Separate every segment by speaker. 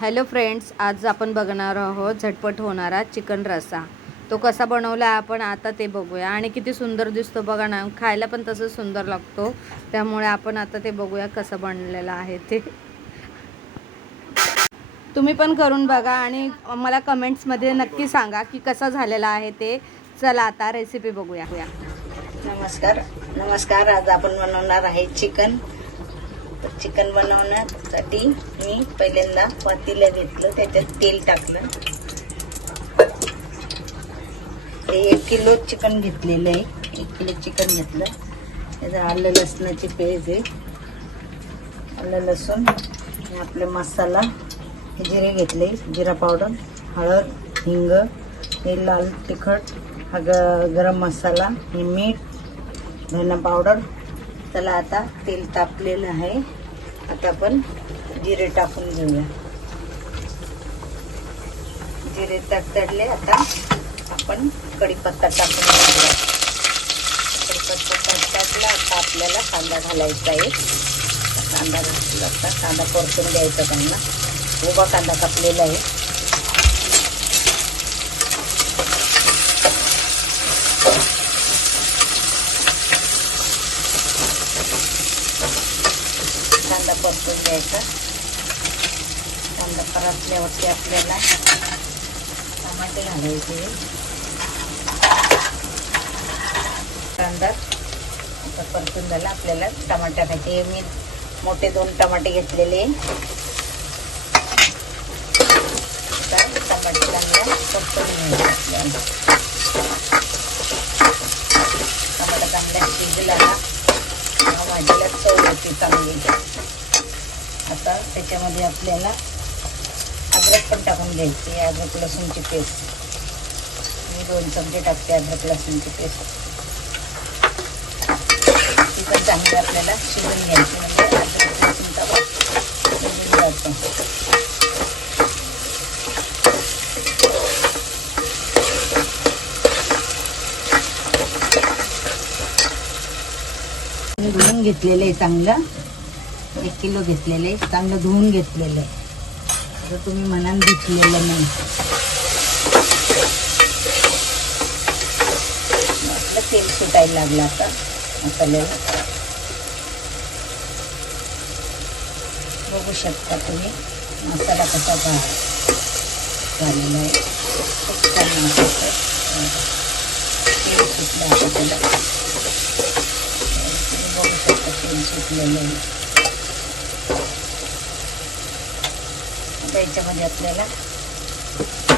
Speaker 1: Hello friends आज आपण बघणार आहोत झटपट होणारा चिकन रस्सा. तो कसा बनवला आहे आपण आता ते बघूया. आणि किती सुंदर दिसतो बघा ना खायला पण तसं सुंदर लागतो. त्यामुळे आपण आता ते बघूया कसं बनलेलं आहे ते. तुम्ही पण करून बघा आणि मला कमेंट्समध्ये नक्की सांगा की कसा झालेला आहे ते. चला आता रेसिपी बघूया.
Speaker 2: नमस्कार. नमस्कार. आज आपण बनवणार आहे चिकन. तर चिकन बनवण्यासाठी मी पहिल्यांदा पातीला घेतलं त्याच्यात तेल टाकलं. ते एक किलो चिकन घेतलेलं आहे. एक किलो चिकन घेतलं. त्याचं आलं लसणाची पेज आहे. आलं लसूण. आपला मसाला. हे जिरे घेतले. जिरा पावडर हळद हिंग. हे लाल तिखट. हा ग गरम मसाला. हे मीठ. धना पावडर. चला आता तेल तापलेलं आहे. आता आपण जिरे टाकून घेऊया. जिरे तडतडले आता आपण कढीपत्ता टाकून घेऊया. कढीपत्ता टाकला आता आपल्याला कांदा घालायचा आहे. कांदा घातला कांदा परतून द्यायचा त्यांना. उभा कांदा कापलेला आहे. कांदा परतून द्यायचा कांदा परतल्यावरती आपल्याला टमाटे घालायचे. कांदा. आता परतून झाला आपल्याला टमाटे टाकायचे मी मोठे दोन टमाटे घेतलेले. टमाटे चांगला परतून घ्यायचे टमाटा चांगला शिजला ना भाजीला चव येते चांगली. आता त्याच्यामध्ये आपल्याला अद्रक पण टाकून घ्यायची अद्रक लसूणची पेस्ट. मी दोन चमचे टाकते अद्रक लसूणची पेस्ट. ती पण चांगली आपल्याला शिजून घ्यायची. म्हणजे अद्रक लसूणचा वास शिजून जातो. धुवून घेतलेलं आहे चांगलं. एक किलो घेतलेले चांगलं धुवून घेतलेलं. आहे तर तुम्ही मनान धुतलेलं नाही. आपलं तेल सुटायला लागलं आता मसाल्याला बघू शकता तुम्ही मसाला कसा झालेला आहे. खूप छान तेल सुटलं आता त्याला तुम्ही बघू शकता तेल सुटलेलं आहे. आता याच्यामध्ये आपल्याला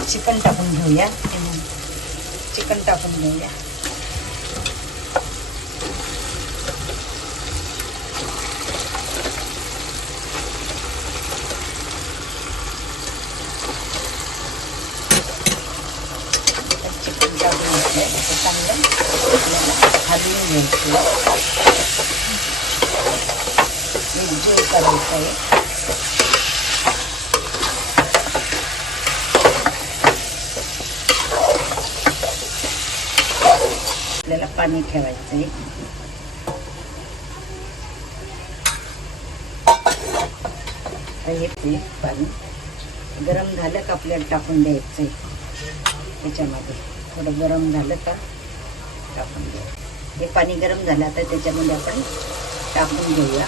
Speaker 2: चिकन टाकून घेऊया चिकन टाकून घेऊया चिकन टाकून घेतलं आता चांगलं आपल्याला हलवून घ्यायचं एकजीव करायचं आहे आपल्याला पाणी ठेवायचं आहे हे पाणी गरम झालं का आपल्याला टाकून द्यायचं आहे त्याच्यामध्ये थोडं गरम झालं का टाकून द्या हे पाणी गरम झालं आता त्याच्यामध्ये आपण टाकून घेऊया.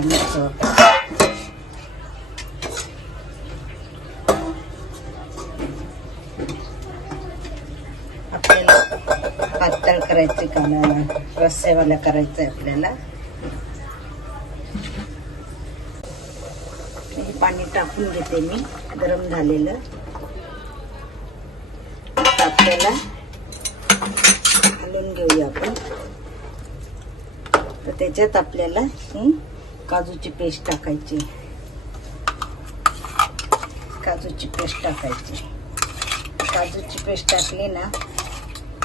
Speaker 2: परत आपल्याला पातळ करायचे कानाला रस्सेवाला करायचं आहे आपल्याला. हे पाणी टाकून घेते मी. गरम झालेलं. आपल्याला हलवून घेऊया आपण. तर त्याच्यात आपल्याला काजूची पेस्ट टाकायची. काजूची पेस्ट टाकायची. काजूची पेस्ट टाकली ना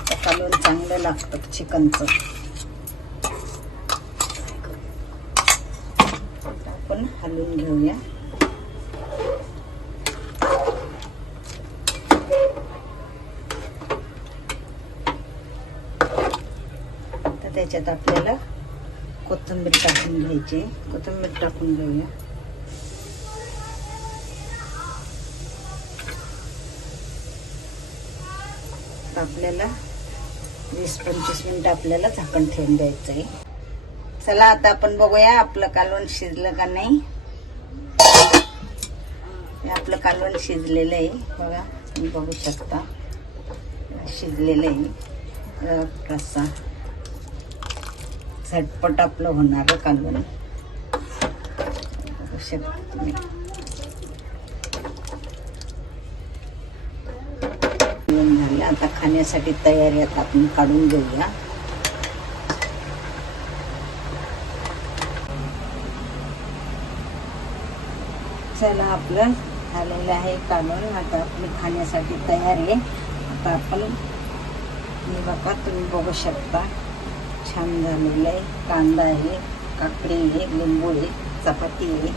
Speaker 2: तर कालून चांगलं लागतं चिकनचं. आपण हलवून घेऊया. तर त्याच्यात आपल्याला कोथिंबीर टाकून घ्यायची. कोथिंबीर टाकून घेऊया. आपल्याला वीस पंचवीस मिनिट आपल्याला झाकण ठेवून द्यायचं आहे चला आता आपण बघूया आपलं कालवण शिजलं का नाही. आपलं कालवण शिजलेलं आहे. बघा तुम्ही बघू शकता. शिजलेलं आहे. रस्सा झटपट आपलं होणार कांदण बघू तुम्ही झालं. आता खाण्यासाठी तयारी आता आपण काढून घेऊया. चला आपलं झालेलं आहे काढून आता आपली खाण्यासाठी तयारी आहे. आता आपण मी बघा तुम्ही बघू शकता. छान झालेलं आहे कांदा आहे काकडी आहे लिंबू आहे चपाती आहे.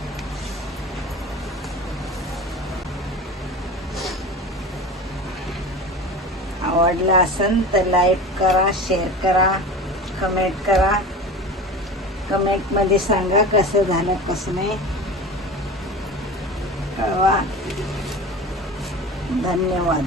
Speaker 2: आवडलं असेल तर लाईक करा शेअर करा कमेंट करा. कमेंटमध्ये सांगा कसं झालं कसं नाही. कळवा. धन्यवाद.